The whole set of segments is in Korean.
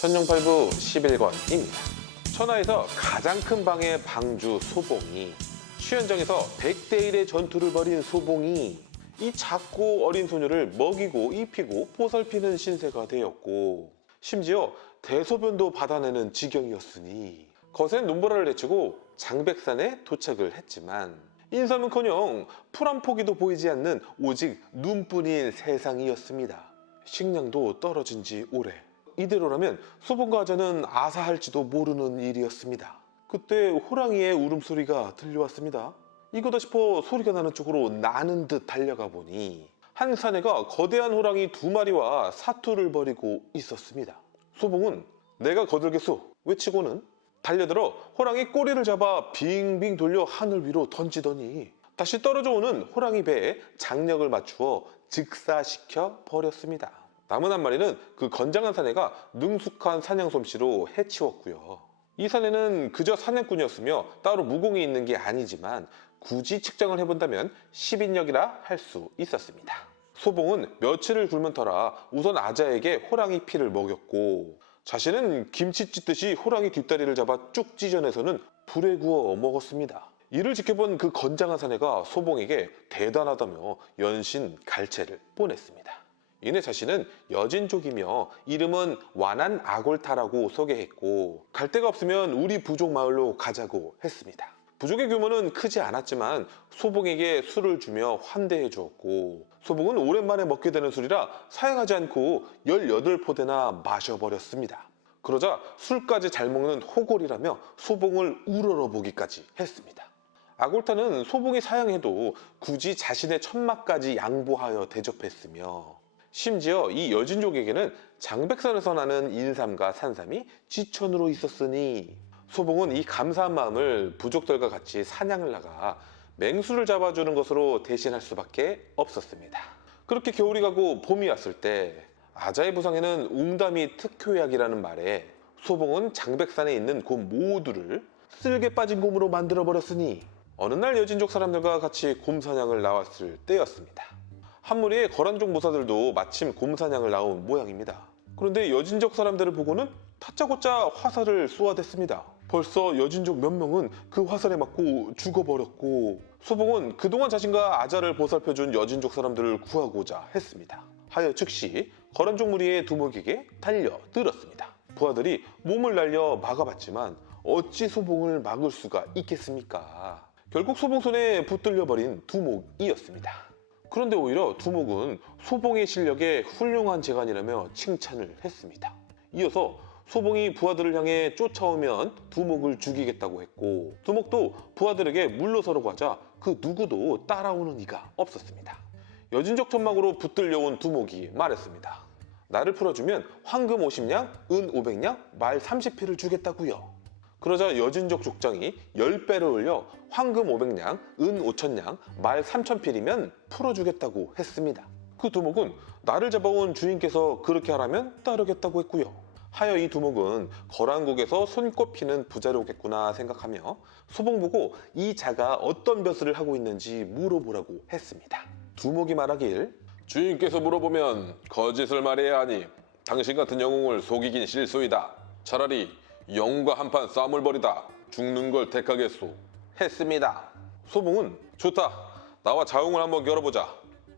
천룡팔부 11권입니다. 천하에서 가장 큰 방의 방주 소봉이, 취현장에서 100대 1의 전투를 벌인 소봉이 이 작고 어린 소녀를 먹이고 입히고 보살피는 신세가 되었고, 심지어 대소변도 받아내는 지경이었으니 거센 눈보라를 헤치고 장백산에 도착을 했지만 인삼은커녕 풀 한 포기도 보이지 않는 오직 눈뿐인 세상이었습니다. 식량도 떨어진 지 오래. 이대로라면 소봉과 아자는 아사할지도 모르는 일이었습니다. 그때 호랑이의 울음소리가 들려왔습니다. 이거다 싶어 소리가 나는 쪽으로 나는 듯 달려가 보니 한 사내가 거대한 호랑이 2마리와 사투를 벌이고 있었습니다. 소봉은 내가 거들겠소 외치고는 달려들어 호랑이 꼬리를 잡아 빙빙 돌려 하늘 위로 던지더니 다시 떨어져 오는 호랑이 배에 장력을 맞추어 즉사시켜 버렸습니다. 남은 한 마리는 그 건장한 사내가 능숙한 사냥 솜씨로 해치웠고요. 이 사내는 그저 사냥꾼이었으며 따로 무공이 있는 게 아니지만 굳이 측정을 해본다면 10인력이라 할 수 있었습니다. 소봉은 며칠을 굶은 터라 우선 아자에게 호랑이 피를 먹였고, 자신은 김치 찢듯이 호랑이 뒷다리를 잡아 쭉 찢어내서는 불에 구워 먹었습니다. 이를 지켜본 그 건장한 사내가 소봉에게 대단하다며 연신 갈채를 보냈습니다. 이내 자신은 여진족이며 이름은 완한 아골타라고 소개했고, 갈 데가 없으면 우리 부족 마을로 가자고 했습니다. 부족의 규모는 크지 않았지만 소봉에게 술을 주며 환대해 주었고, 소봉은 오랜만에 먹게 되는 술이라 사양하지 않고 18포대나 마셔버렸습니다. 그러자 술까지 잘 먹는 호골이라며 소봉을 우러러보기까지 했습니다. 아골타는 소봉이 사양해도 굳이 자신의 천막까지 양보하여 대접했으며, 심지어 이 여진족에게는 장백산에서 나는 인삼과 산삼이 지천으로 있었으니 소봉은 이 감사한 마음을 부족들과 같이 사냥을 나가 맹수를 잡아주는 것으로 대신할 수밖에 없었습니다. 그렇게 겨울이 가고 봄이 왔을 때 아자의 부상에는 웅담이 특효약이라는 말에 소봉은 장백산에 있는 곰 모두를 쓸개 빠진 곰으로 만들어버렸으니 어느 날 여진족 사람들과 같이 곰 사냥을 나왔을 때였습니다. 한 무리의 거란족 모사들도 마침 곰 사냥을 나온 모양입니다. 그런데 여진족 사람들을 보고는 다짜고짜 화살을 쏘아댔습니다. 벌써 여진족 몇 명은 그 화살에 맞고 죽어버렸고, 소봉은 그동안 자신과 아자를 보살펴준 여진족 사람들을 구하고자 했습니다. 하여 즉시 거란족 무리의 두목에게 달려들었습니다. 부하들이 몸을 날려 막아봤지만 어찌 소봉을 막을 수가 있겠습니까? 결국 소봉 손에 붙들려버린 두목이었습니다. 그런데 오히려 두목은 소봉의 실력에 훌륭한 재간이라며 칭찬을 했습니다. 이어서 소봉이 부하들을 향해 쫓아오면 두목을 죽이겠다고 했고, 두목도 부하들에게 물러서라고 하자 그 누구도 따라오는 이가 없었습니다. 여진족 천막으로 붙들려온 두목이 말했습니다. 나를 풀어주면 황금 50냥, 은 500냥, 말 30피를 주겠다고요. 그러자 여진족 족장이 10배를 올려 황금 500냥, 은 5000냥, 말 3000필이면 풀어주겠다고 했습니다. 그 두목은 나를 잡아온 주인께서 그렇게 하라면 따르겠다고 했고요. 하여 이 두목은 거란국에서 손꼽히는 부자로겠구나 생각하며 소봉 보고 이 자가 어떤 벼슬을 하고 있는지 물어보라고 했습니다. 두목이 말하길, 주인께서 물어보면 거짓을 말해야 하니 당신 같은 영웅을 속이긴 실소이다. 차라리 영웅과 한판 싸움을 벌이다 죽는 걸 택하겠소 했습니다. 소봉은 좋다, 나와 자웅을 한번 겨뤄보자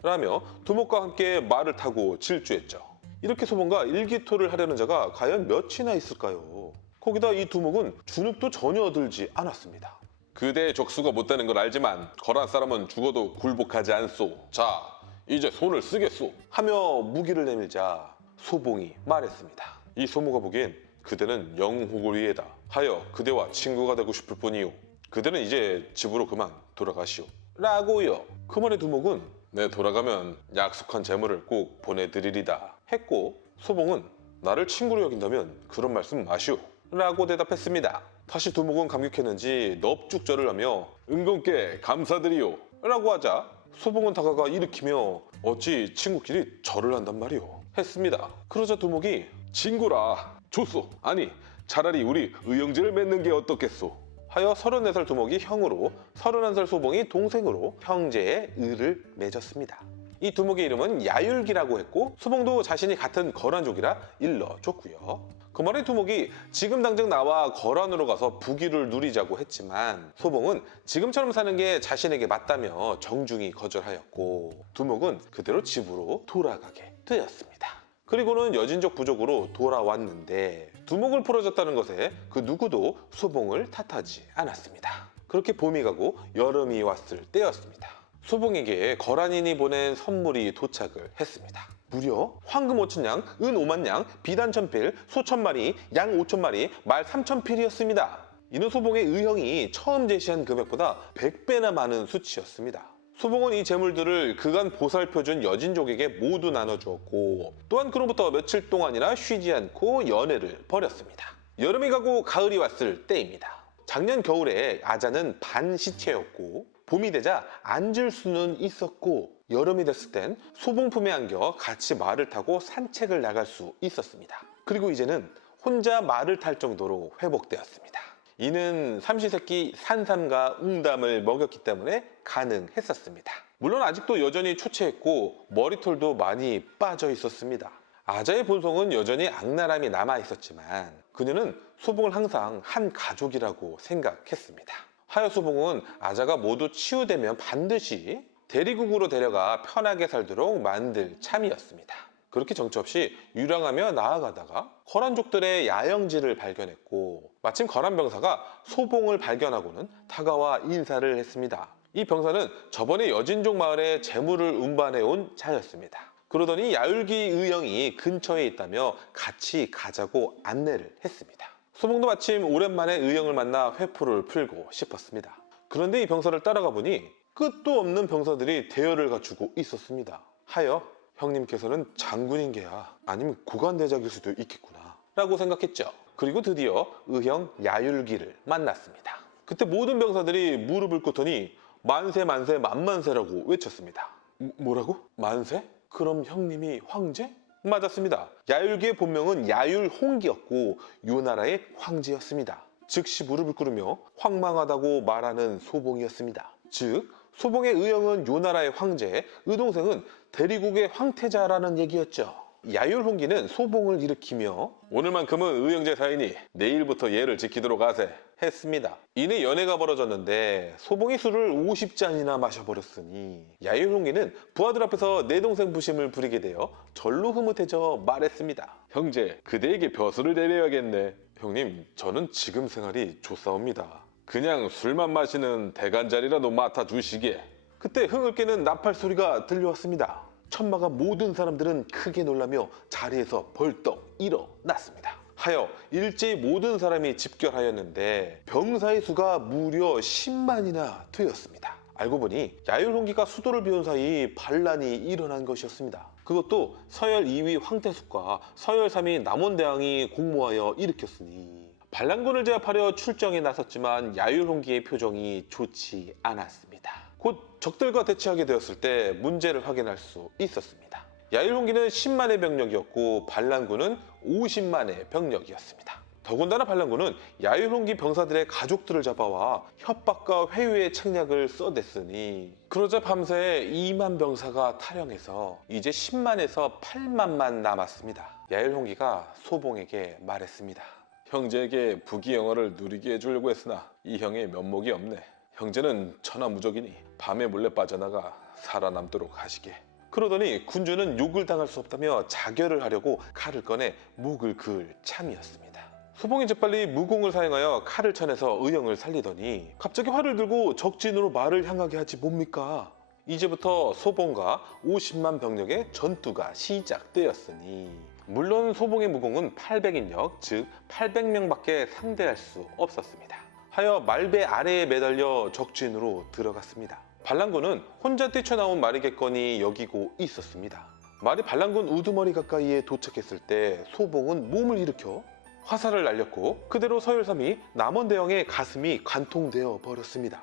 라며 두목과 함께 말을 타고 질주했죠. 이렇게 소봉과 일기토를 하려는 자가 과연 몇이나 있을까요? 거기다 이 두목은 주눅도 전혀 들지 않았습니다. 그대의 적수가 못되는 걸 알지만 거란 사람은 죽어도 굴복하지 않소. 자, 이제 손을 쓰겠소 하며 무기를 내밀자 소봉이 말했습니다. 이 소모가 보기엔 그대는 영호골위에다 하여 그대와 친구가 되고 싶을 뿐이요. 그대는 이제 집으로 그만 돌아가시오 라고요. 그 말에 두목은 내 돌아가면 약속한 재물을 꼭 보내드리리다 했고, 소봉은 나를 친구로 여긴다면 그런 말씀 마시오 라고 대답했습니다. 다시 두목은 감격했는지 넙죽절을 하며 은근께 감사드리오 라고 하자 소봉은 다가가 일으키며 어찌 친구끼리 절을 한단 말이오 했습니다. 그러자 두목이 친구라 좋소. 아니 차라리 우리 의형제를 맺는 게 어떻겠소 하여 34살 두목이 형으로 31살 소봉이 동생으로 형제의 의를 맺었습니다. 이 두목의 이름은 야율기라고 했고, 소봉도 자신이 같은 거란족이라 일러줬고요. 그 말에 두목이 지금 당장 나와 거란으로 가서 부귀를 누리자고 했지만 소봉은 지금처럼 사는 게 자신에게 맞다며 정중히 거절하였고 두목은 그대로 집으로 돌아가게 되었습니다. 그리고는 여진족 부족으로 돌아왔는데 두목을 풀어줬다는 것에 그 누구도 소봉을 탓하지 않았습니다. 그렇게 봄이 가고 여름이 왔을 때였습니다. 소봉에게 거란인이 보낸 선물이 도착을 했습니다. 무려 황금 5,000냥, 은 5만 냥, 비단 1,000필, 소 1,000마리, 양 5,000마리, 말 3,000필이었습니다. 이는 소봉의 의형이 처음 제시한 금액보다 100배나 많은 수치였습니다. 소봉은 이 재물들을 그간 보살펴준 여진족에게 모두 나눠주었고 또한 그로부터 며칠 동안이나 쉬지 않고 연애를 벌였습니다. 여름이 가고 가을이 왔을 때입니다. 작년 겨울에 아자는 반시체였고 봄이 되자 앉을 수는 있었고 여름이 됐을 땐 소봉품에 안겨 같이 말을 타고 산책을 나갈 수 있었습니다. 그리고 이제는 혼자 말을 탈 정도로 회복되었습니다. 이는 삼시세끼 산삼과 웅담을 먹였기 때문에 가능했었습니다. 물론 아직도 여전히 초췌했고 머리털도 많이 빠져 있었습니다. 아자의 본성은 여전히 악랄함이 남아 있었지만 그녀는 소봉을 항상 한 가족이라고 생각했습니다. 하여 소봉은 아자가 모두 치유되면 반드시 대리국으로 데려가 편하게 살도록 만들 참이었습니다. 그렇게 정처 없이 유랑하며 나아가다가 거란족들의 야영지를 발견했고 마침 거란 병사가 소봉을 발견하고는 다가와 인사를 했습니다. 이 병사는 저번에 여진족 마을에 재물을 운반해온 자였습니다. 그러더니 야율기 의형이 근처에 있다며 같이 가자고 안내를 했습니다. 소봉도 마침 오랜만에 의형을 만나 회포를 풀고 싶었습니다. 그런데 이 병사를 따라가 보니 끝도 없는 병사들이 대열을 갖추고 있었습니다. 하여 형님께서는 장군인 게야 아니면 고관대작일 수도 있겠구나 라고 생각했죠. 그리고 드디어 의형 야율기를 만났습니다. 그때 모든 병사들이 무릎을 꿇더니 만세 만세 만만세라고 외쳤습니다. 뭐라고? 만세? 그럼 형님이 황제? 맞았습니다. 야율기의 본명은 야율홍기였고 요나라의 황제였습니다. 즉시 무릎을 꿇으며 황망하다고 말하는 소봉이었습니다. 즉 소봉의 의형은 요나라의 황제, 의동생은 대리국의 황태자라는 얘기였죠. 야율홍기는 소봉을 일으키며 오늘만큼은 의형제사이니 내일부터 예를 지키도록 하세 했습니다. 이내 연애가 벌어졌는데 소봉이 술을 50잔이나 마셔버렸으니 야율홍기는 부하들 앞에서 내 동생 부심을 부리게 되어 절로 흐뭇해져 말했습니다. 형제, 그대에게 벼슬을 내려야겠네. 형님, 저는 지금 생활이 좋사옵니다. 그냥 술만 마시는 대간자리라도 맡아주시게. 그때 흥을 깨는 나팔 소리가 들려왔습니다. 천마가 모든 사람들은 크게 놀라며 자리에서 벌떡 일어났습니다. 하여 일제히 모든 사람이 집결하였는데 병사의 수가 무려 10만이나 되었습니다. 알고 보니 야율홍기가 수도를 비운 사이 반란이 일어난 것이었습니다. 그것도 서열 2위 황태숙과 서열 3위 남원대왕이 공모하여 일으켰으니 반란군을 제압하려 출정에 나섰지만 야율홍기의 표정이 좋지 않았습니다. 곧 적들과 대치하게 되었을 때 문제를 확인할 수 있었습니다. 야율홍기는 10만의 병력이었고 반란군은 50만의 병력이었습니다. 더군다나 반란군은 야율홍기 병사들의 가족들을 잡아와 협박과 회유의 책략을 써댔으니 그러자 밤새 2만 병사가 탈영해서 이제 10만에서 8만만 남았습니다. 야율홍기가 소봉에게 말했습니다. 형제에게 부귀영화를 누리게 해주려고 했으나 이 형의 면목이 없네. 형제는 천하무적이니 밤에 몰래 빠져나가 살아남도록 하시게. 그러더니 군주는 욕을 당할 수 없다며 자결을 하려고 칼을 꺼내 목을 그을 참이었습니다. 소봉이 재빨리 무공을 사용하여 칼을 쳐내서 의형을 살리더니 갑자기 활을 들고 적진으로 말을 향하게 하지 뭡니까? 이제부터 소봉과 50만 병력의 전투가 시작되었으니 물론 소봉의 무공은 800인력, 즉 800명밖에 상대할 수 없었습니다. 하여 말배 아래에 매달려 적진으로 들어갔습니다. 반란군은 혼자 뛰쳐나온 말이겠거니 여기고 있었습니다. 말이 반란군 우두머리 가까이에 도착했을 때 소봉은 몸을 일으켜 화살을 날렸고 그대로 서열삼이 남원대왕의 가슴이 관통되어 버렸습니다.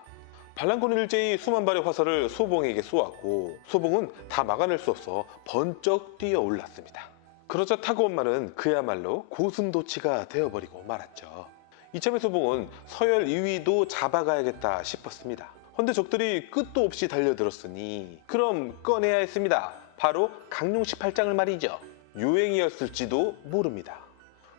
반란군은 일제히 수만 발의 화살을 소봉에게 쏘았고 소봉은 다 막아낼 수 없어 번쩍 뛰어올랐습니다. 그러자 타고 온 말은 그야말로 고슴도치가 되어버리고 말았죠. 이참에 소봉은 서열 2위도 잡아가야겠다 싶었습니다. 헌데 적들이 끝도 없이 달려들었으니 그럼 꺼내야 했습니다. 바로 강룡 18장을 말이죠. 유행이었을지도 모릅니다.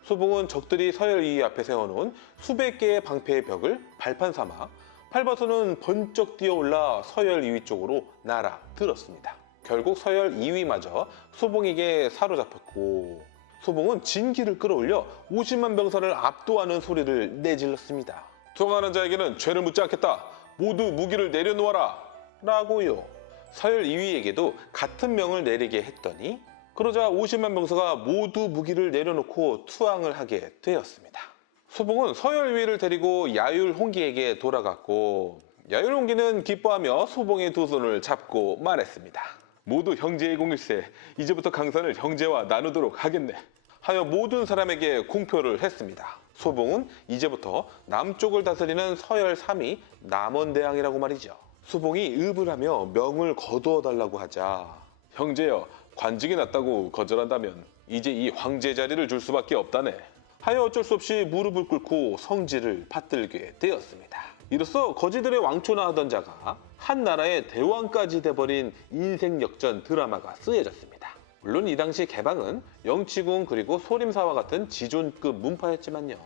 소봉은 적들이 서열 2위 앞에 세워놓은 수백 개의 방패의 벽을 발판 삼아 팔바토는 번쩍 뛰어올라 서열 2위 쪽으로 날아들었습니다. 결국 서열 2위마저 소봉에게 사로잡혔고 소봉은 진기를 끌어올려 50만 병사를 압도하는 소리를 내질렀습니다. 투항하는 자에게는 죄를 묻지 않겠다. 모두 무기를 내려놓아라. 라고요. 서열 2위에게도 같은 명을 내리게 했더니 그러자 50만 병사가 모두 무기를 내려놓고 투항을 하게 되었습니다. 소봉은 서열 2위를 데리고 야율 홍기에게 돌아갔고 야율 홍기는 기뻐하며 소봉의 두 손을 잡고 말했습니다. 모두 형제의 공일세. 이제부터 강산을 형제와 나누도록 하겠네. 하여 모든 사람에게 공표를 했습니다. 소봉은 이제부터 남쪽을 다스리는 서열 3위 남원대왕이라고 말이죠. 소봉이 읍을 하며 명을 거두어 달라고 하자 형제여, 관직이 낮다고 거절한다면 이제 이 황제 자리를 줄 수밖에 없다네. 하여 어쩔 수 없이 무릎을 꿇고 성지를 받들게 되었습니다. 이로써 거지들의 왕초나 하던 자가 한 나라의 대왕까지 돼버린 인생 역전 드라마가 쓰여졌습니다. 물론 이 당시 개방은 영치궁 그리고 소림사와 같은 지존급 문파였지만요.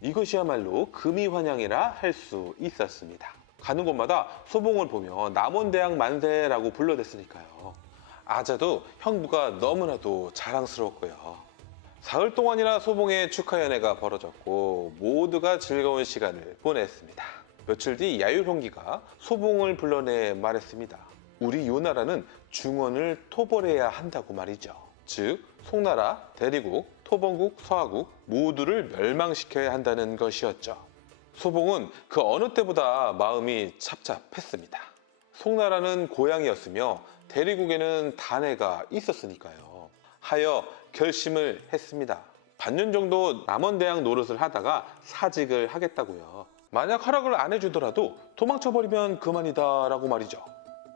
이것이야말로 금이환영이라 할 수 있었습니다. 가는 곳마다 소봉을 보며 남원대왕 만세라고 불러댔으니까요. 아자도 형부가 너무나도 자랑스러웠고요. 사흘 동안이나 소봉의 축하 연회가 벌어졌고 모두가 즐거운 시간을 보냈습니다. 며칠 뒤 야율홍기가 소봉을 불러내 말했습니다. 우리 요 나라는 중원을 토벌해야 한다고 말이죠. 즉 송나라, 대리국, 토번국, 서하국 모두를 멸망시켜야 한다는 것이었죠. 소봉은 그 어느 때보다 마음이 찹찹했습니다. 송나라는 고향이었으며 대리국에는 단해가 있었으니까요. 하여 결심을 했습니다. 반년 정도 남원대왕 노릇을 하다가 사직을 하겠다고요. 만약 허락을 안 해주더라도 도망쳐버리면 그만이다 라고 말이죠.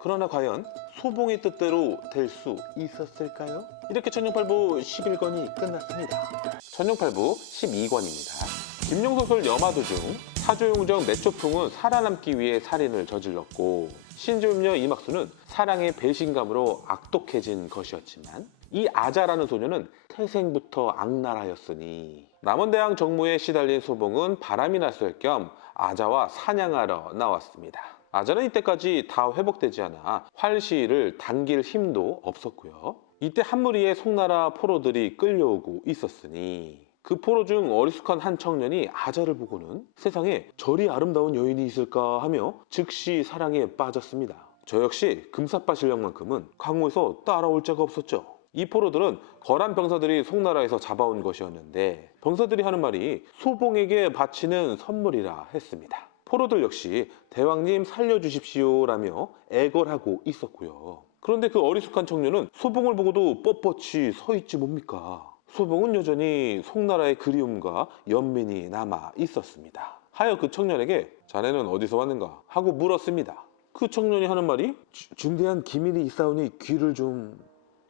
그러나 과연 소봉의 뜻대로 될 수 있었을까요? 이렇게 천룡팔부 11권이 끝났습니다. 천룡팔부 12권입니다. 김룡소설 염화도 중 사조용정 매초풍은 살아남기 위해 살인을 저질렀고 신조임녀 이막수는 사랑의 배신감으로 악독해진 것이었지만 이 아자라는 소녀는 태생부터 악랄하였으니 남원대왕 정무에 시달린 소봉은 바람이 났을 겸 아자와 사냥하러 나왔습니다. 아자는 이때까지 다 회복되지 않아 활시위를 당길 힘도 없었고요. 이때 한 무리의 송나라 포로들이 끌려오고 있었으니 그 포로 중 어리숙한 한 청년이 아자를 보고는 세상에 저리 아름다운 여인이 있을까 하며 즉시 사랑에 빠졌습니다. 저 역시 금사빠 실력만큼은 강호에서 따라올 자가 없었죠. 이 포로들은 거란 병사들이 송나라에서 잡아온 것이었는데 병사들이 하는 말이 소봉에게 바치는 선물이라 했습니다. 포로들 역시 대왕님 살려주십시오라며 애걸하고 있었고요. 그런데 그 어리숙한 청년은 소봉을 보고도 뻣뻣이 서 있지 뭡니까? 소봉은 여전히 송나라의 그리움과 연민이 남아 있었습니다. 하여 그 청년에게 자네는 어디서 왔는가 하고 물었습니다. 그 청년이 하는 말이 중대한 기밀이 있사오니 귀를 좀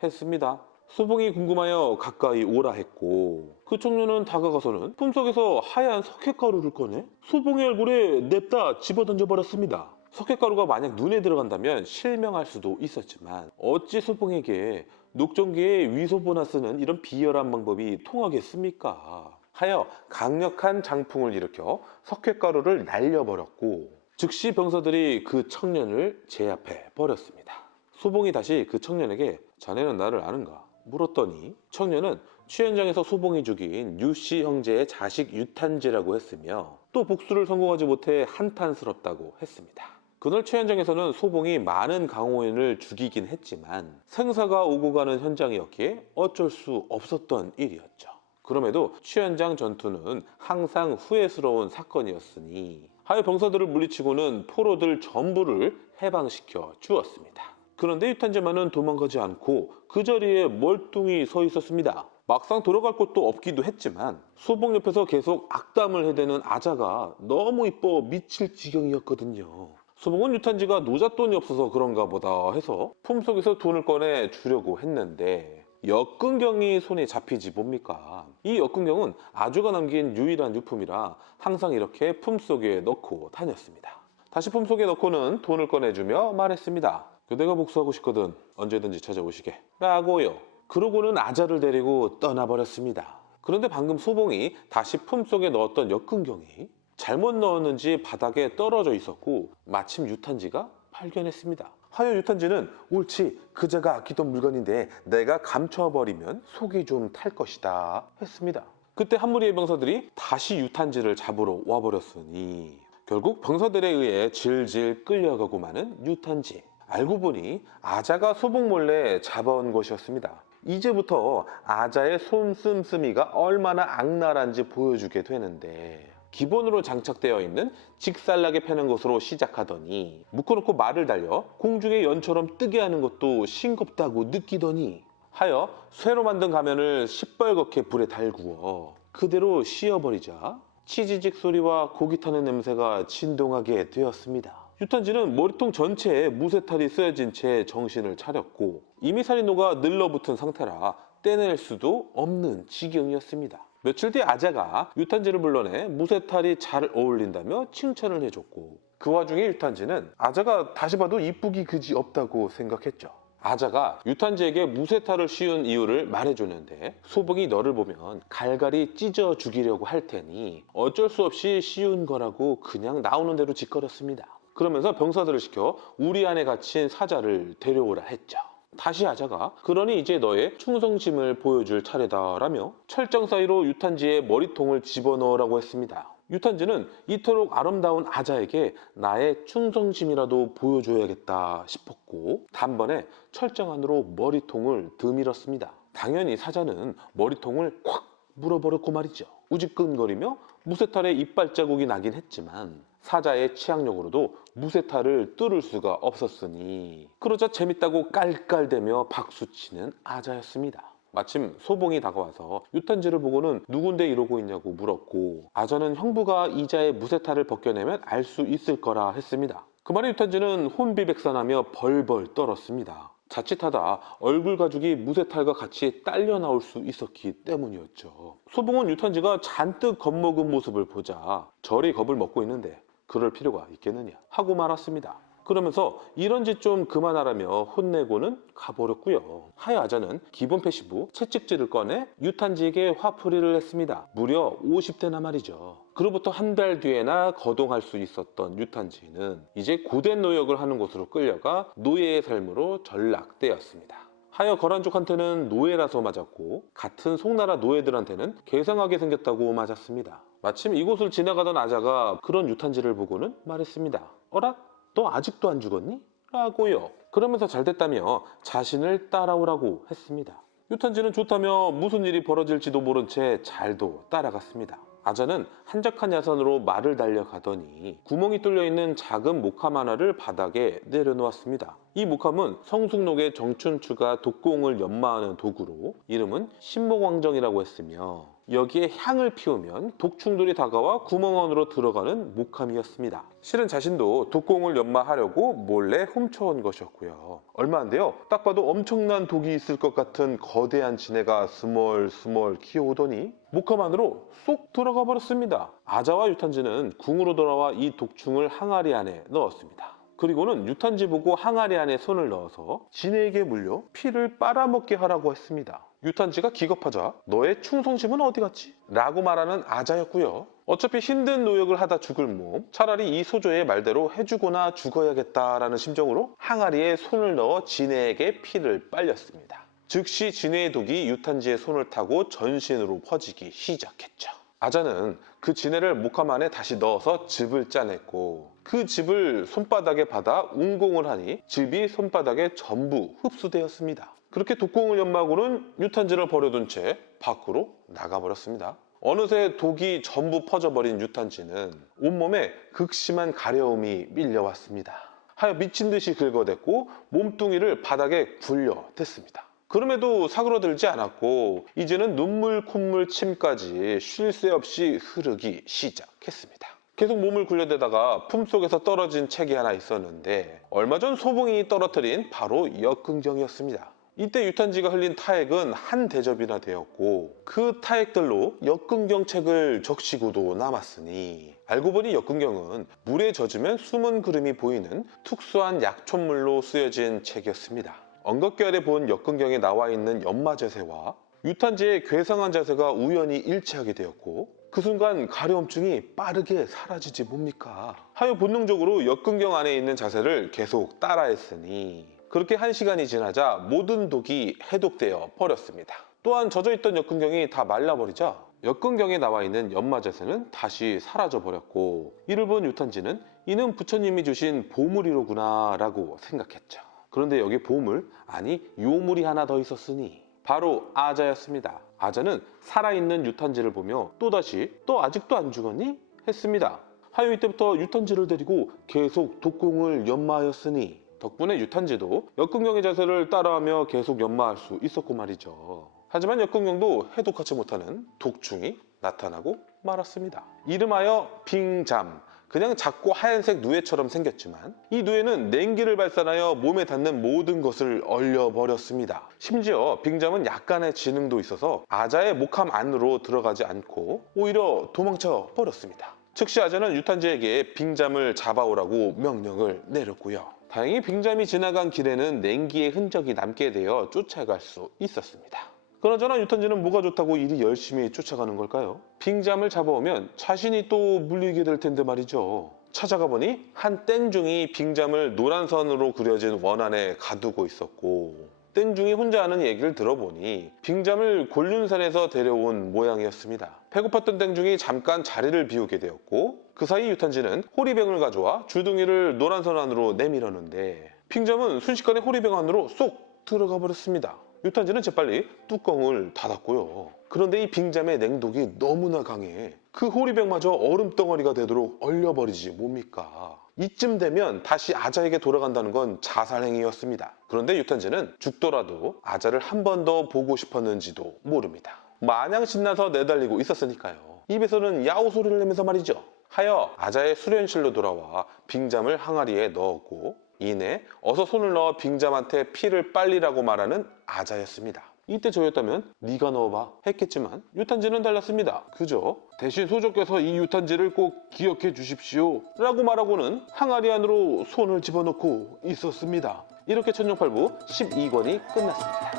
했습니다. 소봉이 궁금하여 가까이 오라 했고 그 청년은 다가가서는 품속에서 하얀 석회가루를 꺼내 소봉의 얼굴에 냅다 집어던져 버렸습니다. 석회가루가 만약 눈에 들어간다면 실명할 수도 있었지만 어찌 소봉에게 녹종기에 위소보나 쓰는 이런 비열한 방법이 통하겠습니까? 하여 강력한 장풍을 일으켜 석회가루를 날려버렸고 즉시 병사들이 그 청년을 제압해 버렸습니다. 소봉이 다시 그 청년에게 자네는 나를 아는가? 물었더니 청년은 취현장에서 소봉이 죽인 유씨 형제의 자식 유탄지라고 했으며 또 복수를 성공하지 못해 한탄스럽다고 했습니다. 그날 최현장에서는 소봉이 많은 강호인을 죽이긴 했지만 생사가 오고 가는 현장이었기에 어쩔 수 없었던 일이었죠. 그럼에도 최현장 전투는 항상 후회스러운 사건이었으니 하여 병사들을 물리치고는 포로들 전부를 해방시켜 주었습니다. 그런데 유탄제만은 도망가지 않고 그 자리에 멀뚱히 서 있었습니다. 막상 돌아갈 곳도 없기도 했지만 소봉 옆에서 계속 악담을 해대는 아자가 너무 이뻐 미칠 지경이었거든요. 소봉은 유탄지가 노잣돈이 없어서 그런가 보다 해서 품속에서 돈을 꺼내 주려고 했는데 역근경이 손에 잡히지 뭡니까? 이 역근경은 아주가 남긴 유일한 유품이라 항상 이렇게 품속에 넣고 다녔습니다. 다시 품속에 넣고는 돈을 꺼내주며 말했습니다. 그대가 복수하고 싶거든 언제든지 찾아오시게 라고요. 그러고는 아자를 데리고 떠나버렸습니다. 그런데 방금 소봉이 다시 품속에 넣었던 역근경이 잘못 넣었는지 바닥에 떨어져 있었고 마침 유탄지가 발견했습니다. 하여 유탄지는 옳지, 그자가 아끼던 물건인데 내가 감춰버리면 속이 좀 탈 것이다 했습니다. 그때 한 무리의 병사들이 다시 유탄지를 잡으러 와버렸으니 결국 병사들에 의해 질질 끌려가고 마는 유탄지. 알고 보니 아자가 소봉 몰래 잡아온 것이었습니다. 이제부터 아자의 손씀씀이가 얼마나 악랄한지 보여주게 되는데, 기본으로 장착되어 있는 직살나게 패는 것으로 시작하더니 묶어놓고 말을 달려 공중에 연처럼 뜨게 하는 것도 싱겁다고 느끼더니 하여 쇠로 만든 가면을 시뻘겋게 불에 달구어 그대로 씌어버리자 치지직 소리와 고기 타는 냄새가 진동하게 되었습니다. 유탄지는 머리통 전체에 무쇠탈이 쓰여진 채 정신을 차렸고 이미 살이 녹아 늘러붙은 상태라 떼낼 수도 없는 지경이었습니다. 며칠 뒤 아자가 유탄지를 불러내 무쇠탈이 잘 어울린다며 칭찬을 해줬고 그 와중에 유탄지는 아자가 다시 봐도 이쁘기 그지 없다고 생각했죠. 아자가 유탄지에게 무쇠탈을 씌운 이유를 말해줬는데 소봉이 너를 보면 갈갈이 찢어 죽이려고 할 테니 어쩔 수 없이 씌운 거라고 그냥 나오는 대로 짓거렸습니다. 그러면서 병사들을 시켜 우리 안에 갇힌 사자를 데려오라 했죠. 다시 아자가 그러니 이제 너의 충성심을 보여줄 차례다라며 철장 사이로 유탄지의 머리통을 집어넣으라고 했습니다. 유탄지는 이토록 아름다운 아자에게 나의 충성심이라도 보여줘야겠다 싶었고 단번에 철장 안으로 머리통을 드밀었습니다. 당연히 사자는 머리통을 콱 물어버렸고 말이죠. 우직근거리며 무쇠탈에 이빨 자국이 나긴 했지만 사자의 치약력으로도 무쇠탈을 뚫을 수가 없었으니 그러자 재밌다고 깔깔대며 박수치는 아자였습니다. 마침 소봉이 다가와서 유탄지를 보고는 누군데 이러고 있냐고 물었고 아자는 형부가 이자의 무쇠탈을 벗겨내면 알 수 있을 거라 했습니다. 그 말에 유탄지는 혼비백산하며 벌벌 떨었습니다. 자칫하다 얼굴 가죽이 무쇠탈과 같이 딸려 나올 수 있었기 때문이었죠. 소봉은 유탄지가 잔뜩 겁먹은 모습을 보자 저리 겁을 먹고 있는데 그럴 필요가 있겠느냐 하고 말았습니다. 그러면서 이런 짓 좀 그만하라며 혼내고는 가버렸고요. 하여 아자는 기본 패시브 채찍질을 꺼내 유탄지에게 화풀이를 했습니다. 무려 50대나 말이죠. 그로부터 한 달 뒤에나 거동할 수 있었던 유탄지는 이제 고된 노역을 하는 곳으로 끌려가 노예의 삶으로 전락되었습니다. 하여 거란족한테는 노예라서 맞았고 같은 송나라 노예들한테는 괴상하게 생겼다고 맞았습니다. 마침 이곳을 지나가던 아자가 그런 유탄지를 보고는 말했습니다. 어라? 너 아직도 안 죽었니? 라고요. 그러면서 잘됐다며 자신을 따라오라고 했습니다. 유탄지는 좋다며 무슨 일이 벌어질지도 모른 채 잘도 따라갔습니다. 아자는 한적한 야산으로 말을 달려가더니 구멍이 뚫려있는 작은 목함 하나를 바닥에 내려놓았습니다. 이 목함은 성숙록의 정춘추가 독공을 연마하는 도구로 이름은 신목왕정이라고 했으며 여기에 향을 피우면 독충들이 다가와 구멍 안으로 들어가는 목함이었습니다. 실은 자신도 독공을 연마하려고 몰래 훔쳐온 것이었고요. 얼마 안 돼요. 딱 봐도 엄청난 독이 있을 것 같은 거대한 지네가 스멀스멀 기어오더니 목함 안으로 쏙 들어가 버렸습니다. 아자와 유탄지는 궁으로 돌아와 이 독충을 항아리 안에 넣었습니다. 그리고는 유탄지 보고 항아리 안에 손을 넣어서 지네에게 물려 피를 빨아먹게 하라고 했습니다. 유탄지가 기겁하자 너의 충성심은 어디 갔지? 라고 말하는 아자였고요. 어차피 힘든 노역을 하다 죽을 몸 차라리 이 소조의 말대로 해주거나 죽어야겠다라는 심정으로 항아리에 손을 넣어 지네에게 피를 빨렸습니다. 즉시 지네의 독이 유탄지의 손을 타고 전신으로 퍼지기 시작했죠. 아자는 그 지네를 목함 안에 다시 넣어서 즙을 짜냈고 그 즙을 손바닥에 받아 운공을 하니 즙이 손바닥에 전부 흡수되었습니다. 그렇게 독공을 연마하고는 유탄지를 버려둔 채 밖으로 나가버렸습니다. 어느새 독이 전부 퍼져버린 유탄지는 온몸에 극심한 가려움이 밀려왔습니다. 하여 미친 듯이 긁어댔고 몸뚱이를 바닥에 굴려댔습니다. 그럼에도 사그러들지 않았고 이제는 눈물, 콧물, 침까지 쉴 새 없이 흐르기 시작했습니다. 계속 몸을 굴려대다가 품속에서 떨어진 책이 하나 있었는데 얼마 전 소봉이 떨어뜨린 바로 역긍정이었습니다. 이때 유탄지가 흘린 타액은 한 대접이나 되었고 그 타액들로 역긍경 책을 적시고도 남았으니 알고 보니 역긍경은 물에 젖으면 숨은 그림이 보이는 특수한 약초물로 쓰여진 책이었습니다. 언급결에 본 역긍경에 나와 있는 연마제세와 유탄지의 괴상한 자세가 우연히 일치하게 되었고 그 순간 가려움증이 빠르게 사라지지 뭡니까? 하여 본능적으로 역근경 안에 있는 자세를 계속 따라했으니 그렇게 1시간이 지나자 모든 독이 해독되어 버렸습니다. 또한 젖어있던 역근경이 다 말라버리자 역근경에 나와 있는 연마자세는 다시 사라져 버렸고 이를 본 유탄지는 이는 부처님이 주신 보물이로구나 라고 생각했죠. 그런데 여기 보물, 아니 요물이 하나 더 있었으니 바로 아자였습니다. 아자는 살아있는 유탄지를 보며 또다시 너 아직도 안 죽었니? 했습니다. 하여 이때부터 유탄지를 데리고 계속 독공을 연마하였으니 덕분에 유탄지도 역근경의 자세를 따라하며 계속 연마할 수 있었고 말이죠. 하지만 역근경도 해독하지 못하는 독충이 나타나고 말았습니다. 이름하여 빙잠. 그냥 작고 하얀색 누에처럼 생겼지만 이 누에는 냉기를 발산하여 몸에 닿는 모든 것을 얼려버렸습니다. 심지어 빙잠은 약간의 지능도 있어서 아자의 목함 안으로 들어가지 않고 오히려 도망쳐 버렸습니다. 즉시 아자는 유탄지에게 빙잠을 잡아오라고 명령을 내렸고요. 다행히 빙잠이 지나간 길에는 냉기의 흔적이 남게 되어 쫓아갈 수 있었습니다. 그나저나 유탄지는 뭐가 좋다고 이리 열심히 쫓아가는 걸까요? 빙잠을 잡아오면 자신이 또 물리게 될 텐데 말이죠. 찾아가 보니 한 땡중이 빙잠을 노란 선으로 그려진 원 안에 가두고 있었고 땡중이 혼자 하는 얘기를 들어보니 빙잠을 곤륜산에서 데려온 모양이었습니다. 배고팠던 땡중이 잠깐 자리를 비우게 되었고 그 사이 유탄지는 호리병을 가져와 주둥이를 노란 선 안으로 내밀었는데 빙잠은 순식간에 호리병 안으로 쏙 들어가 버렸습니다. 유탄지는 재빨리 뚜껑을 닫았고요. 그런데 이 빙잠의 냉독이 너무나 강해 그 호리병마저 얼음덩어리가 되도록 얼려버리지 뭡니까? 이쯤 되면 다시 아자에게 돌아간다는 건 자살행위였습니다. 그런데 유탄지는 죽더라도 아자를 한 번 더 보고 싶었는지도 모릅니다. 마냥 신나서 내달리고 있었으니까요. 입에서는 야호 소리를 내면서 말이죠. 하여 아자의 수련실로 돌아와 빙잠을 항아리에 넣었고 이내 어서 손을 넣어 빙잠한테 피를 빨리라고 말하는 아자였습니다. 이때 저였다면 네가 넣어봐 했겠지만 유탄지는 달랐습니다. 그저 대신 소조께서 이 유탄지를 꼭 기억해 주십시오 라고 말하고는 항아리 안으로 손을 집어넣고 있었습니다. 이렇게 천룡팔부 12권이 끝났습니다.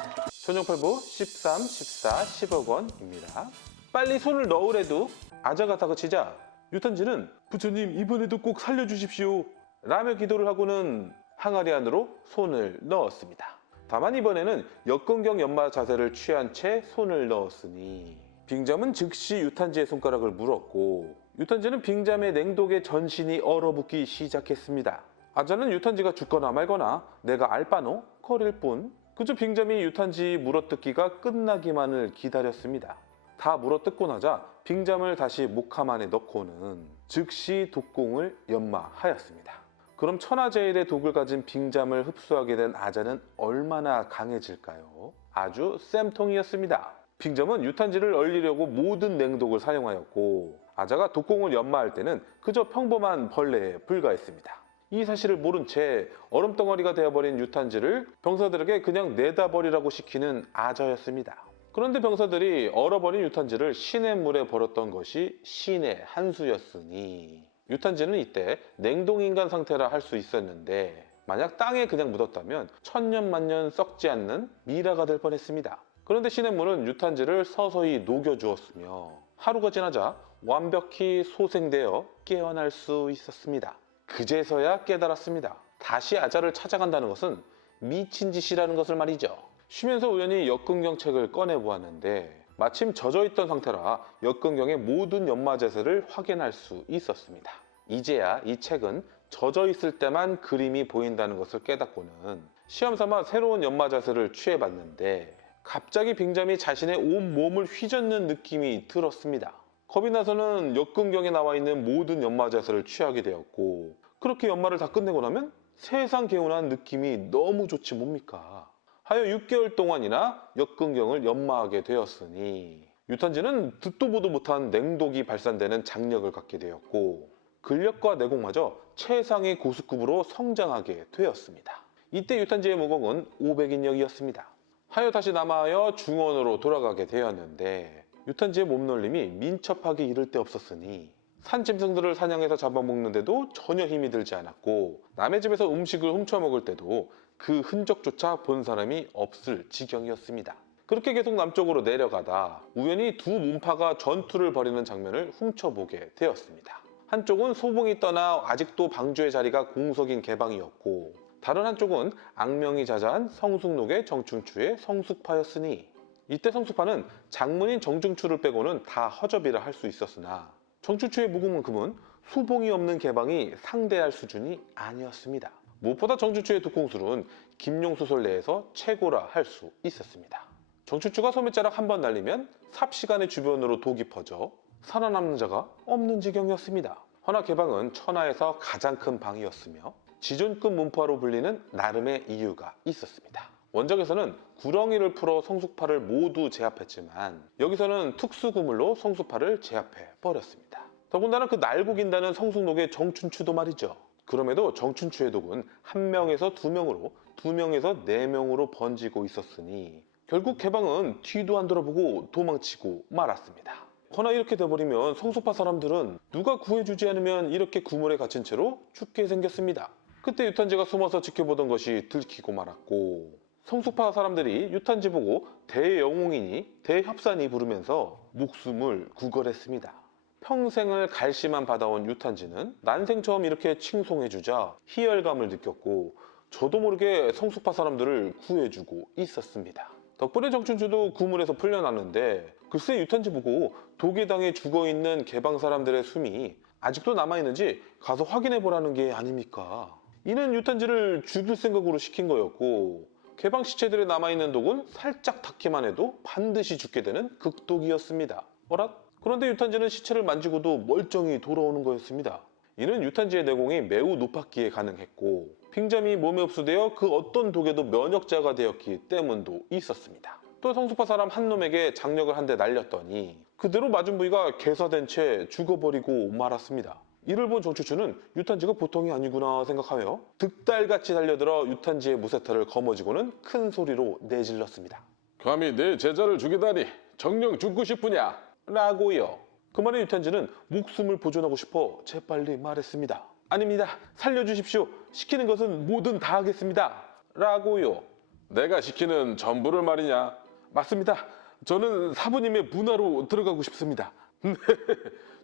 천룡팔부 13, 14, 15권입니다. 빨리 손을 넣으래도 아자가 다그치자 유탄지는 부처님 이번에도 꼭 살려주십시오 라며 기도를 하고는 항아리 안으로 손을 넣었습니다. 다만 이번에는 역근경 연마 자세를 취한 채 손을 넣었으니 빙잠은 즉시 유탄지의 손가락을 물었고 유탄지는 빙잠의 냉독에 전신이 얼어붙기 시작했습니다. 아자는 유탄지가 죽거나 말거나 내가 알바노 거릴 뿐 그저 빙잠이 유탄지 물어뜯기가 끝나기만을 기다렸습니다. 다 물어뜯고 나자 빙잠을 다시 목함 안에 넣고는 즉시 독공을 연마하였습니다. 그럼 천하제일의 독을 가진 빙잠을 흡수하게 된 아자는 얼마나 강해질까요? 아주 쌤통이었습니다. 빙잠은 유탄지를 얼리려고 모든 냉독을 사용하였고 아자가 독공을 연마할 때는 그저 평범한 벌레에 불과했습니다. 이 사실을 모른 채 얼음덩어리가 되어버린 유탄지를 병사들에게 그냥 내다버리라고 시키는 아자였습니다. 그런데 병사들이 얼어버린 유탄지를 시냇물에 버렸던 것이 신의 한 수였으니 유탄지는 이때 냉동인간 상태라 할 수 있었는데 만약 땅에 그냥 묻었다면 천년만년 썩지 않는 미라가 될 뻔했습니다. 그런데 시냇물은 유탄지를 서서히 녹여주었으며 하루가 지나자 완벽히 소생되어 깨어날 수 있었습니다. 그제서야 깨달았습니다. 다시 아자를 찾아간다는 것은 미친 짓이라는 것을 말이죠. 쉬면서 우연히 역근경 책을 꺼내보았는데 마침 젖어있던 상태라 역근경의 모든 연마자세를 확인할 수 있었습니다. 이제야 이 책은 젖어있을 때만 그림이 보인다는 것을 깨닫고는 시험삼아 새로운 연마자세를 취해봤는데 갑자기 빙잠이 자신의 온 몸을 휘젓는 느낌이 들었습니다. 겁이 나서는 역근경에 나와 있는 모든 연마자세를 취하게 되었고 그렇게 연마를 다 끝내고 나면 세상 개운한 느낌이 너무 좋지 뭡니까? 하여 6개월 동안이나 역근경을 연마하게 되었으니 유탄지는 듣도 보도 못한 냉독이 발산되는 장력을 갖게 되었고 근력과 내공마저 최상의 고수급으로 성장하게 되었습니다. 이때 유탄지의 무공은 500인력이었습니다. 하여 다시 남하여 중원으로 돌아가게 되었는데 유탄지의 몸놀림이 민첩하게 이를 데 없었으니 산짐승들을 사냥해서 잡아먹는데도 전혀 힘이 들지 않았고 남의 집에서 음식을 훔쳐먹을 때도 그 흔적조차 본 사람이 없을 지경이었습니다. 그렇게 계속 남쪽으로 내려가다 우연히 두 문파가 전투를 벌이는 장면을 훔쳐보게 되었습니다. 한쪽은 소봉이 떠나 아직도 방주의 자리가 공석인 개방이었고, 다른 한쪽은 악명이 자자한 성숙록의 정춘추의 성숙파였으니, 이때 성숙파는 장문인 정춘추를 빼고는 다 허접이라 할 수 있었으나 정춘추의 무공만큼은 소봉이 없는 개방이 상대할 수준이 아니었습니다. 무엇보다 정춘추의 독공술은 김용소설 내에서 최고라 할 수 있었습니다. 정춘추가 소매자락 한 번 날리면 삽시간의 주변으로 독이 퍼져 살아남는 자가 없는 지경이었습니다. 허나 개방은 천하에서 가장 큰 방이었으며 지존급 문파로 불리는 나름의 이유가 있었습니다. 원작에서는 구렁이를 풀어 성숙파를 모두 제압했지만 여기서는 특수구물로 성숙파를 제압해 버렸습니다. 더군다나 그 날고 긴다는 성숙록의 정춘추도 말이죠. 그럼에도 정춘추의 독은 1명에서 2명으로 2명에서 4명으로 번지고 있었으니 결국 개방은 뒤도 안 돌아보고 도망치고 말았습니다. 허나 이렇게 돼버리면 성숙파 사람들은 누가 구해주지 않으면 이렇게 구물에 갇힌 채로 죽게 생겼습니다. 그때 유탄지가 숨어서 지켜보던 것이 들키고 말았고, 성숙파 사람들이 유탄지 보고 대영웅이니 대협산이 부르면서 목숨을 구걸했습니다. 평생을 갈시만 받아온 유탄지는 난생 처음 이렇게 칭송해주자 희열감을 느꼈고 저도 모르게 성숙파 사람들을 구해주고 있었습니다. 덕분에 정춘추도 구물에서 풀려났는데 글쎄 유탄지 보고 독에 당해 죽어있는 개방 사람들의 숨이 아직도 남아있는지 가서 확인해보라는 게 아닙니까? 이는 유탄지를 죽일 생각으로 시킨 거였고 개방 시체들에 남아있는 독은 살짝 닿기만 해도 반드시 죽게 되는 극독이었습니다. 어라? 그런데 유탄지는 시체를 만지고도 멀쩡히 돌아오는 거였습니다. 이는 유탄지의 내공이 매우 높았기에 가능했고 빙잠이 몸에 흡수되어 그 어떤 독에도 면역자가 되었기 때문도 있었습니다. 또 성숙파 사람 한 놈에게 장력을 한 대 날렸더니 그대로 맞은 부위가 개사된 채 죽어버리고 말았습니다. 이를 본 정춘추는 유탄지가 보통이 아니구나 생각하며 득달같이 달려들어 유탄지의 무쇠탈을 거머쥐고는 큰 소리로 내질렀습니다. 감히 내 제자를 죽이다니 정녕 죽고 싶으냐? 라고요. 그 말에 유탄지는 목숨을 보존하고 싶어 재빨리 말했습니다. 아닙니다. 살려주십시오. 시키는 것은 뭐든 다 하겠습니다. 라고요. 내가 시키는 전부를 말이냐? 맞습니다. 저는 사부님의 문화로 들어가고 싶습니다.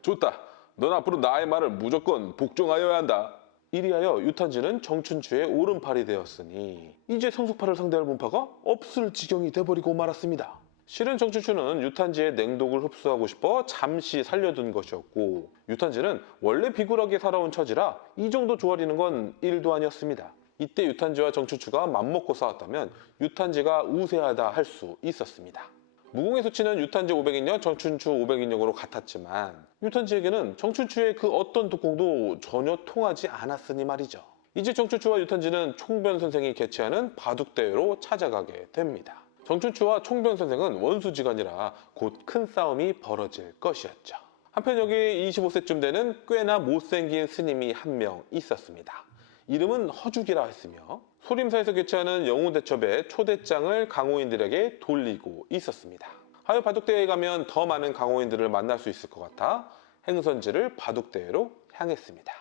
좋다. 넌 앞으로 나의 말을 무조건 복종하여야 한다. 이리하여 유탄지는 정춘추의 오른팔이 되었으니 이제 성숙파를 상대할 문파가 없을 지경이 돼버리고 말았습니다. 실은 정춘추는 유탄지의 냉독을 흡수하고 싶어 잠시 살려둔 것이었고 유탄지는 원래 비굴하게 살아온 처지라 이 정도 조아리는 건 일도 아니었습니다. 이때 유탄지와 정춘추가 맘먹고 싸웠다면 유탄지가 우세하다 할 수 있었습니다. 무공의 수치는 유탄지 500인력, 정춘추 500인력으로 같았지만 유탄지에게는 정춘추의 그 어떤 독공도 전혀 통하지 않았으니 말이죠. 이제 정춘추와 유탄지는 총변 선생이 개최하는 바둑대회로 찾아가게 됩니다. 정춘추와 총변 선생은 원수지간이라 곧 큰 싸움이 벌어질 것이었죠. 한편 여기 25세쯤 되는 꽤나 못생긴 스님이 한 명 있었습니다. 이름은 허죽이라 했으며 소림사에서 개최하는 영웅대첩의 초대장을 강호인들에게 돌리고 있었습니다. 하여 바둑대회에 가면 더 많은 강호인들을 만날 수 있을 것 같아 행선지를 바둑대회로 향했습니다.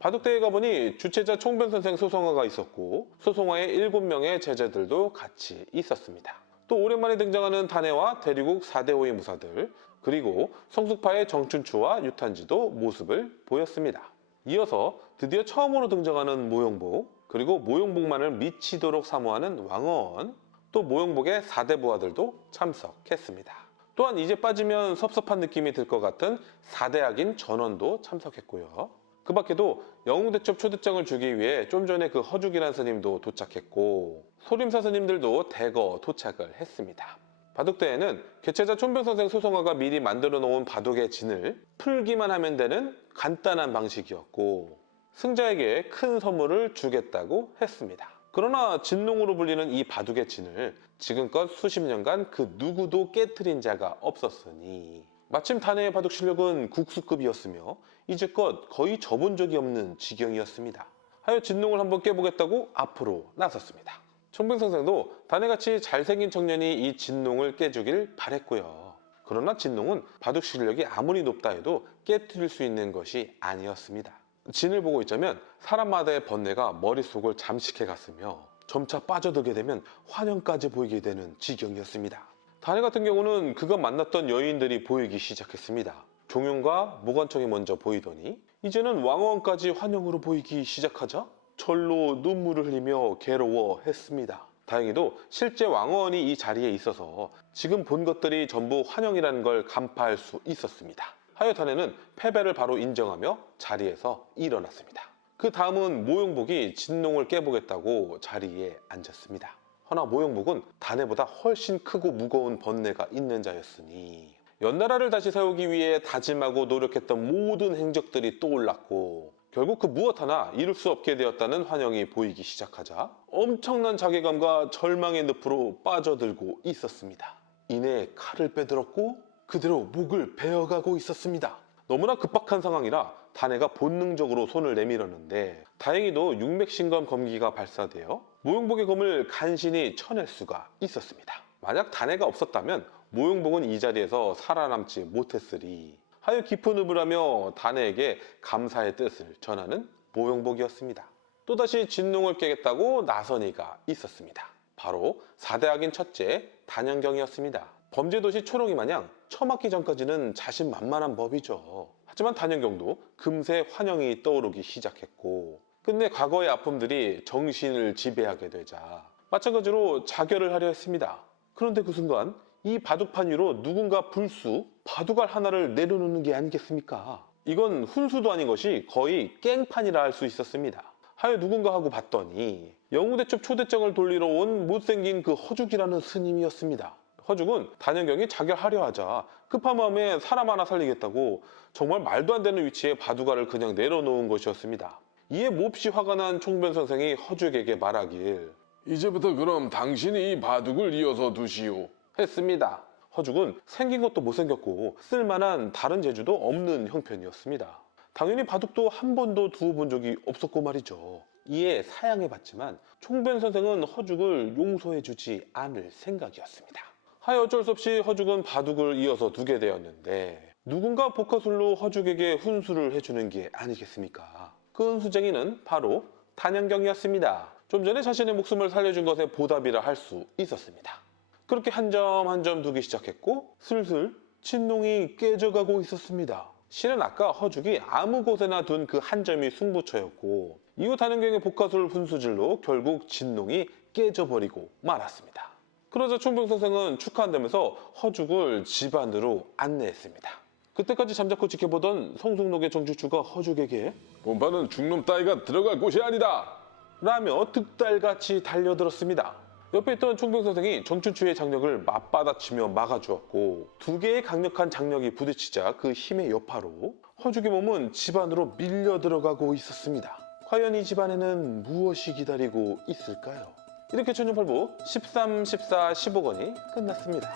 바둑대회 가보니 주최자 총변선생 소송화가 있었고 소송화의 7명의 제자들도 같이 있었습니다. 또 오랜만에 등장하는 단해와 대리국 4대 호위 무사들 그리고 성숙파의 정춘추와 유탄지도 모습을 보였습니다. 이어서 드디어 처음으로 등장하는 모용복 그리고 모용복만을 미치도록 사모하는 왕언 또 모용복의 4대 부하들도 참석했습니다. 또한 이제 빠지면 섭섭한 느낌이 들 것 같은 4대 악인 전원도 참석했고요. 그 밖에도 영웅대첩 초대장을 주기 위해 좀 전에 그 허죽이란 스님도 도착했고 소림사 스님들도 대거 도착을 했습니다. 바둑대회는 개최자 총변선생 소송화가 미리 만들어 놓은 바둑의 진을 풀기만 하면 되는 간단한 방식이었고 승자에게 큰 선물을 주겠다고 했습니다. 그러나 진농으로 불리는 이 바둑의 진을 지금껏 수십 년간 그 누구도 깨트린 자가 없었으니 마침 단해의 바둑 실력은 국수급이었으며 이제껏 거의 접은 적이 없는 지경이었습니다. 하여 진농을 한번 깨보겠다고 앞으로 나섰습니다. 총병선생도 단해같이 잘생긴 청년이 이 진농을 깨주길 바랬고요. 그러나 진농은 바둑 실력이 아무리 높다 해도 깨트릴 수 있는 것이 아니었습니다. 진을 보고 있자면 사람마다의 번뇌가 머릿속을 잠식해 갔으며 점차 빠져들게 되면 환영까지 보이게 되는 지경이었습니다. 다혜 같은 경우는 그가 만났던 여인들이 보이기 시작했습니다. 종윤과 모관청이 먼저 보이더니 이제는 왕후원까지 환영으로 보이기 시작하자 절로 눈물을 흘리며 괴로워했습니다. 다행히도 실제 왕후원이 이 자리에 있어서 지금 본 것들이 전부 환영이라는 걸 간파할 수 있었습니다. 하여 다혜는 패배를 바로 인정하며 자리에서 일어났습니다. 그 다음은 모용복이 진농을 깨보겠다고 자리에 앉았습니다. 허나 모용복은 다혜보다 훨씬 크고 무거운 번뇌가 있는 자였으니 연나라를 다시 세우기 위해 다짐하고 노력했던 모든 행적들이 떠올랐고 결국 그 무엇 하나 이룰 수 없게 되었다는 환영이 보이기 시작하자 엄청난 자괴감과 절망의 늪으로 빠져들고 있었습니다. 이내 칼을 빼들었고 그대로 목을 베어가고 있었습니다. 너무나 급박한 상황이라 다혜가 본능적으로 손을 내밀었는데 다행히도 육맥신검 검기가 발사되어 모용복의 검을 간신히 쳐낼 수가 있었습니다. 만약 다혜가 없었다면 모용복은 이 자리에서 살아남지 못했으리 하여 깊은 흡을 하며 다혜에게 감사의 뜻을 전하는 모용복이었습니다. 또다시 진농을 깨겠다고 나선 이가 있었습니다. 바로 4대 악인 첫째 단연경이었습니다. 범죄도시 초롱이 마냥 처맞기 전까지는 자신만만한 법이죠. 하지만 단연경도 금세 환영이 떠오르기 시작했고 끝내 과거의 아픔들이 정신을 지배하게 되자 마찬가지로 자결을 하려 했습니다. 그런데 그 순간 이 바둑판 위로 누군가 불쑥 바둑알 하나를 내려놓는 게 아니겠습니까? 이건 훈수도 아닌 것이 거의 깽판이라 할 수 있었습니다. 하여 누군가 하고 봤더니 영우대첩 초대장을 돌리러 온 못생긴 그 허죽이라는 스님이었습니다. 허죽은 단연경이 자결하려 하자 급한 마음에 사람 하나 살리겠다고 정말 말도 안 되는 위치에 바둑알을 그냥 내려놓은 것이었습니다. 이에 몹시 화가 난 총변 선생이 허죽에게 말하길 이제부터 그럼 당신이 이 바둑을 이어서 두시오. 했습니다. 허죽은 생긴 것도 못생겼고 쓸만한 다른 재주도 없는 형편이었습니다. 당연히 바둑도 한 번도 두어본 적이 없었고 말이죠. 이에 사양해봤지만 총변 선생은 허죽을 용서해주지 않을 생각이었습니다. 하여 어쩔 수 없이 허죽은 바둑을 이어서 두게 되었는데 누군가 복화술로 허죽에게 훈수를 해주는 게 아니겠습니까? 그 훈수쟁이는 바로 단연경이었습니다. 좀 전에 자신의 목숨을 살려준 것에 보답이라 할 수 있었습니다. 그렇게 한 점 한 점 두기 시작했고 슬슬 진농이 깨져가고 있었습니다. 실은 아까 허죽이 아무 곳에나 둔 그 한 점이 승부처였고 이후 단연경의 복화술 훈수질로 결국 진농이 깨져버리고 말았습니다. 그러자 총병 선생은 축하한다면서 허죽을 집 안으로 안내했습니다. 그때까지 잠자코 지켜보던 성숙록의 정주추가 허죽에게 본판은 죽놈 따위가 들어갈 곳이 아니다. 라며 득달같이 달려들었습니다. 옆에 있던 총병 선생이 정춘추의 장력을 맞받아치며 막아주었고 두 개의 강력한 장력이 부딪히자 그 힘의 여파로 허죽의 몸은 집 안으로 밀려 들어가고 있었습니다. 과연 이 집안에는 무엇이 기다리고 있을까요? 이렇게 천년팔부 13, 14, 15권이 끝났습니다.